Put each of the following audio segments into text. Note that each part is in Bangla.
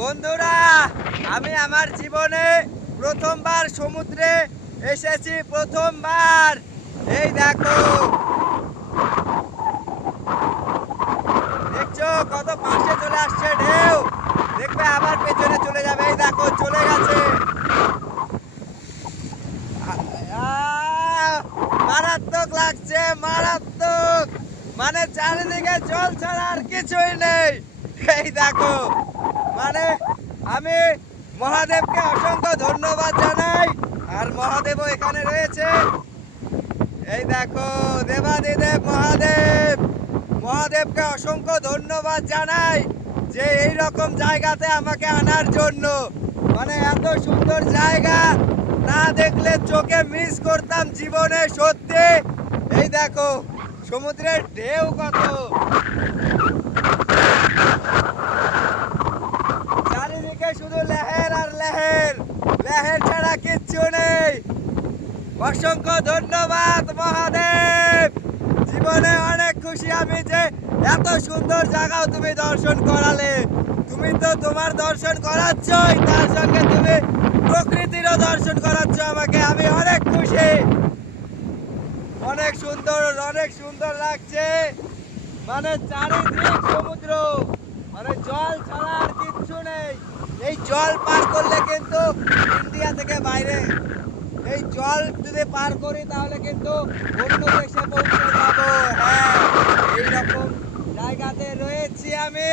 বন্ধুরা, আমি আমার জীবনে প্রথমবার সমুদ্রে এসেছি। প্রথমবার। এই দেখো, দেখছো কত পাশে চলে আসছে ঢেউ। দেখবে আবার পেছনে চলে যাবে। এই দেখো চলে গেছে। মারাত্মক লাগছে, মারাত্মক। মানে চারিদিকে জল ছাড়া আর কিছুই নেই। এই দেখো, মানে আমি মহাদেবকে অসংখ্য ধন্যবাদ জানাই। আর মহাদেবও এখানে রয়েছে। এই দেখো, দেবাদিদেব মহাদেব, মহাদেবকে অসংখ্য ধন্যবাদ জানাই যে এই রকম জায়গাতে আমাকে আনার জন্য। মানে এত সুন্দর জায়গা না দেখলে চোখে মিস করতাম জীবনে, সত্যি। এই দেখো সমুদ্রের ঢেউ কত, চারিদিকে শুধু লেহের আর লেহের, লেহের ছাড়া কিচ্ছু নেই। অসংখ্য ধন্যবাদ মহাদেব। জীবনে অনেক খুশি আমি যে এত সুন্দর জায়গাও তুমি দর্শন করালে। তুমি তো তোমার দর্শন করাচ্ছই, তার সঙ্গে তুমি প্রকৃতিরও দর্শন করাচ্ছ আমাকে। আমি অনেক খুশি। অনেক সুন্দর, অনেক সুন্দর লাগছে। মানে চারিদিক সমুদ্র, মানে জল ছাড়া আর কিচ্ছু নেই। এই জল পার করলে কিন্তু ইন্ডিয়া থেকে বাইরে, এই জল যদি পার করি তাহলে কিন্তু অন্য দেশে পৌঁছে যাব। হ্যাঁ, এইরকম জায়গাতে রয়েছি আমি।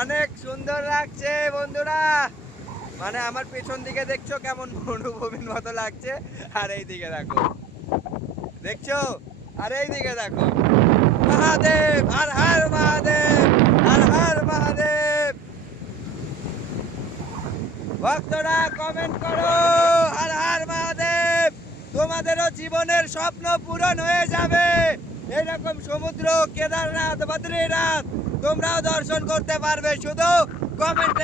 অনেক সুন্দর লাগছে বন্ধুরা। মানে আমার পেছন দিকে দেখছো কেমন মরুভূমির মতো লাগছে, আর এই দিকে দেখো, দেখছো, আর এই দিকে দেখো। মহাদেব, হর হর মহাদেব, হর হর মহাদেব। ভক্তরা কমেন্ট করো হর হর মহাদেব। তোমাদেরও জীবনের স্বপ্ন পূরণ হয়ে যাবে। এরকম সমুদ্র, কেদারনাথ, বদ্রীনাথ তোমরাও দর্শন করতে পারবে। শুধু কমেন্ট